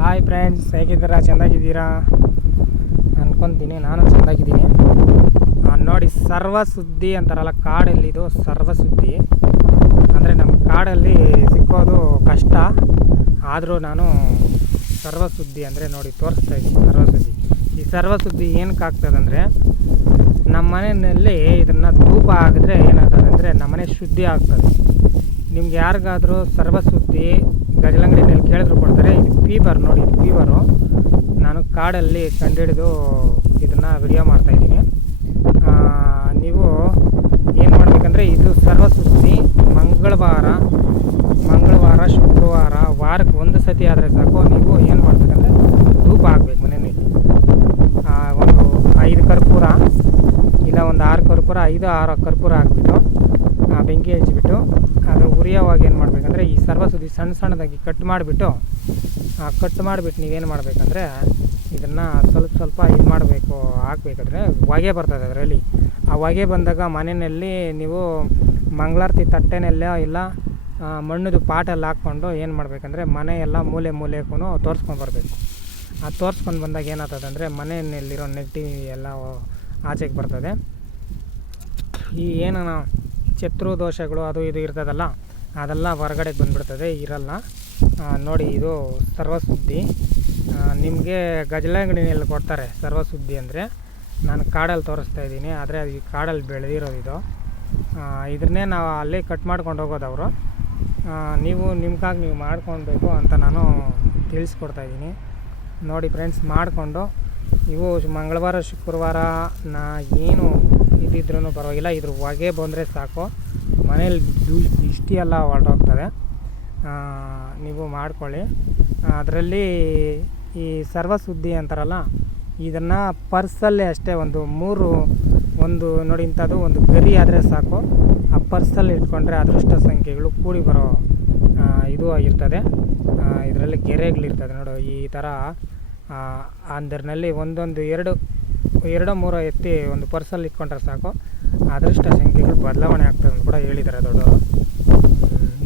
Hi friends, ಹೇಗಿದ್ದೀರಾ? ಚೆಂದಾಗಿದ್ದೀರಾ ಅನ್ಕೊತೀನಿ. ನಾನು ಚೆಂದಾಗಿದ್ದೀನಿ. ನೋಡಿ, ಸರ್ವಸುದ್ದಿ ಅಂತಾರಲ್ಲ, ಕಾಡಲ್ಲಿದು ಸರ್ವಸುದ್ದಿ ಅಂದರೆ ನಮ್ಮ ಕಾಡಲ್ಲಿ ಸಿಕ್ಕೋದು ಕಷ್ಟ. ಆದರೂ ನಾನು ಸರ್ವಸುದ್ದಿ ಅಂದರೆ ನೋಡಿ ತೋರಿಸ್ತಾ ಇದ್ದೀನಿ. ಸರ್ವಸುದ್ದಿ, ಈ ಸರ್ವಸುದ್ದಿ ಏನಕ್ಕೆ ಆಗ್ತದಂದರೆ, ನಮ್ಮ ಮನೆಯಲ್ಲಿ ಇದನ್ನು ಧೂಪ ಹಾಕಿದ್ರೆ ಏನಾಗ್ತದೆ ಅಂದರೆ ನಮ್ಮನೆ ಶುದ್ಧಿ ಆಗ್ತದೆ. ನಿಮ್ಗೆ ಯಾರಿಗಾದರೂ ಸರ್ವಸುದ್ದಿ ಗಜಲಂಗಡಿನಲ್ಲಿ ಕೇಳಿದ್ರು ಕೊಡ್ತಾರೆ. ಇದು ಫೀವರ್ ನೋಡಿ, ಇದು ಫೀವರು. ನಾನು ಕಾಡಲ್ಲಿ ಕಂಡುಹಿಡಿದು ಇದನ್ನು ವಿಡಿಯೋ ಮಾಡ್ತಾಯಿದ್ದೀನಿ. ನೀವು ಏನು ಮಾಡಬೇಕಂದ್ರೆ, ಇದು ಸರ್ವಸುದ್ದಿ ಮಂಗಳವಾರ, ಶುಕ್ರವಾರ, ವಾರಕ್ಕೆ ಒಂದು ಸತಿ ಆದರೆ ಸಾಕು. ನೀವು ಏನು ಮಾಡಬೇಕಂದ್ರೆ ಧೂಪ ಹಾಕ್ಬೇಕು ಮನೆಯಲ್ಲಿ. ಒಂದು 5 ಕರ್ಪೂರ ಇಲ್ಲ ಒಂದು 6 ಕರ್ಪೂರ, 5-6 ಕರ್ಪೂರ ಹಾಕ್ಬಿಟ್ಟು ಬೆಂಕಿ ಹಚ್ಚಿಬಿಟ್ಟು ಅದು ಉರಿಯೋವಾಗ ಏನು ಮಾಡಬೇಕಂದ್ರೆ, ಈ ಸರ್ವಸುದ್ದಿ ಸಣ್ಣ ಸಣ್ಣದಾಗಿ ಕಟ್ ಮಾಡಿಬಿಟ್ಟು ನೀವೇನು ಮಾಡಬೇಕಂದ್ರೆ ಇದನ್ನು ಸ್ವಲ್ಪ ಇದು ಮಾಡಬೇಕು, ಹಾಕಬೇಕಾದ್ರೆ ಹೊಗೆ ಬರ್ತದೆ ಅದರಲ್ಲಿ. ಆ ಹೊಗೆ ಬಂದಾಗ ಮನೆಯಲ್ಲಿ ನೀವು ಮಂಗಳಾರತಿ ತಟ್ಟೆನೆಲ್ಲ ಇಲ್ಲ ಮಣ್ಣದು ಪಾಟಲ್ಲಿ ಹಾಕ್ಕೊಂಡು ಏನು ಮಾಡಬೇಕಂದ್ರೆ ಮನೆಯೆಲ್ಲ ಮೂಲೆಗೂ ತೋರಿಸ್ಕೊಂಡು ಬರಬೇಕು. ಆ ತೋರಿಸ್ಕೊಂಡು ಬಂದಾಗ ಏನಾಗ್ತದೆ ಅಂದರೆ ಮನೆಯಲ್ಲಿರೋ ನೆಗೆಟಿವ್ ಎಲ್ಲ ಆಚೆಗೆ ಬರ್ತದೆ. ಈ ಏನೋ ಶತ್ರು ದೋಷಗಳು ಅದು ಇದು ಇರ್ತದಲ್ಲ, ಅದೆಲ್ಲ ಹೊರಗಡೆಗೆ ಬಂದುಬಿಡ್ತದೆ, ಇರಲ್ಲ. ನೋಡಿ, ಇದು ಸರ್ವಸುದ್ದಿ. ನಿಮಗೆ ಗಜಲಂಗಡಿನಲ್ಲಿ ಕೊಡ್ತಾರೆ ಸರ್ವಸುದ್ದಿ ಅಂದರೆ. ನಾನು ಕಾಡಲ್ಲಿ ತೋರಿಸ್ತಾ ಇದ್ದೀನಿ, ಆದರೆ ಅದು ಈ ಕಾಡಲ್ಲಿ ಬೆಳೆದಿರೋದು ಇದು. ಇದನ್ನೇ ನಾವು ಅಲ್ಲೇ ಕಟ್ ಮಾಡ್ಕೊಂಡು ಹೋಗೋದು ಅವರು. ನೀವು ನಿಮ್ಗಾಗಿ ನೀವು ಮಾಡ್ಕೊಳ್ಬೇಕು ಅಂತ ನಾನು ತಿಳಿಸ್ಕೊಡ್ತಾಯಿದ್ದೀನಿ. ನೋಡಿ ಫ್ರೆಂಡ್ಸ್, ಮಾಡಿಕೊಂಡು ಇವು ಮಂಗಳವಾರ ಶುಕ್ರವಾರ ಏನು ಇದ್ದಿದ್ರೂ ಪರವಾಗಿಲ್ಲ, ಇದ್ರ ಹೊಗೆ ಬಂದರೆ ಸಾಕು, ಮನೇಲಿ ಇಷ್ಟಿ ಎಲ್ಲ ಹೊರಟೋಗ್ತದೆ. ನೀವು ಮಾಡ್ಕೊಳ್ಳಿ. ಅದರಲ್ಲಿ ಈ ಸರ್ವಸುದ್ದಿ ಅಂತಾರಲ್ಲ, ಇದನ್ನು ಪರ್ಸಲ್ಲೇ ಅಷ್ಟೇ ಒಂದು ನೋಡಿ ಇಂಥದ್ದು ಒಂದು ಗರಿ ಆದರೆ ಸಾಕು. ಆ ಪರ್ಸಲ್ಲಿ ಇಟ್ಕೊಂಡ್ರೆ ಅದೃಷ್ಟ ಸಂಖ್ಯೆಗಳು ಕೂಡಿ ಬರೋ ಇದು ಇರ್ತದೆ. ಇದರಲ್ಲಿ ಗೆರೆಗಳಿರ್ತದೆ ನೋಡು, ಈ ಥರ. ಅದರಲ್ಲಿ ಒಂದೊಂದು 2-3 ಎತ್ತಿ ಒಂದು ಪರ್ಸಲ್ಲಿ ಇಟ್ಕೊಂಡ್ರೆ ಸಾಕು, ಅದೃಷ್ಟ ಸಂಖ್ಯೆಗಳು ಬದಲಾವಣೆ ಆಗ್ತದೆ ಅಂತ ಕೂಡ ಹೇಳಿದ್ದಾರೆ ದೊಡ್ಡವರು.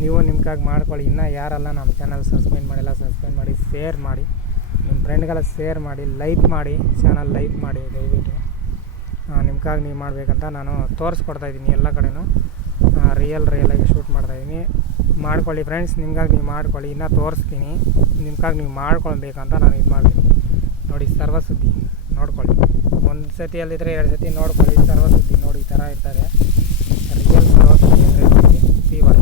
ನೀವು ನಿಮ್ಗಾಗಿ ಮಾಡ್ಕೊಳ್ಳಿ. ಇನ್ನೂ ಯಾರೆಲ್ಲ ನಮ್ಮ ಚಾನಲ್ ಸಬ್ಸ್ಕ್ರೈಬ್ ಮಾಡಿಲ್ಲ, ಸಬ್ಸ್ಕ್ರೈಬ್ ಮಾಡಿ, ಶೇರ್ ಮಾಡಿ, ನಿಮ್ಮ ಫ್ರೆಂಡ್ಗೆಲ್ಲ ಶೇರ್ ಮಾಡಿ, ಲೈಕ್ ಮಾಡಿ, ಚಾನಲ್ ಲೈಕ್ ಮಾಡಿ ದಯವಿಟ್ಟು. ನಿಮ್ಗಾಗಿ ನೀವು ಮಾಡಬೇಕಂತ ನಾನು ತೋರಿಸ್ಕೊಡ್ತಾಯಿದ್ದೀನಿ. ಎಲ್ಲ ಕಡೆನೂ ರಿಯಲಾಗಿ ಶೂಟ್ ಮಾಡ್ತಾಯಿದ್ದೀನಿ. ಮಾಡ್ಕೊಳ್ಳಿ ಫ್ರೆಂಡ್ಸ್, ನಿಮ್ಗಾಗಿ ನೀವು ಮಾಡ್ಕೊಳ್ಳಿ. ಇನ್ನೂ ತೋರಿಸ್ತೀನಿ, ನಿಮ್ಗಾಗಿ ನೀವು ಮಾಡ್ಕೊಳ್ಬೇಕಂತ ನಾನು ಇದು ಮಾಡ್ತೀನಿ. ನೋಡಿ, ಸರ್ವಸುದ್ದಿ ನೋಡ್ಕೊಳ್ಳಿ. ಒಂದು ಸತಿಯಲ್ಲಿದ್ದರೆ 2 ಸತಿ ನೋಡ್ಕೊಳ್ಳಿ. ಸರ್ವಸುದ್ದಿ ನೋಡಿ ಈ ಥರ ಇರ್ತದೆ. ರಿಯಲ್ ಸರ್ವಸುದ್ದಿ ಅಂದರೆ ಫೀವರ್.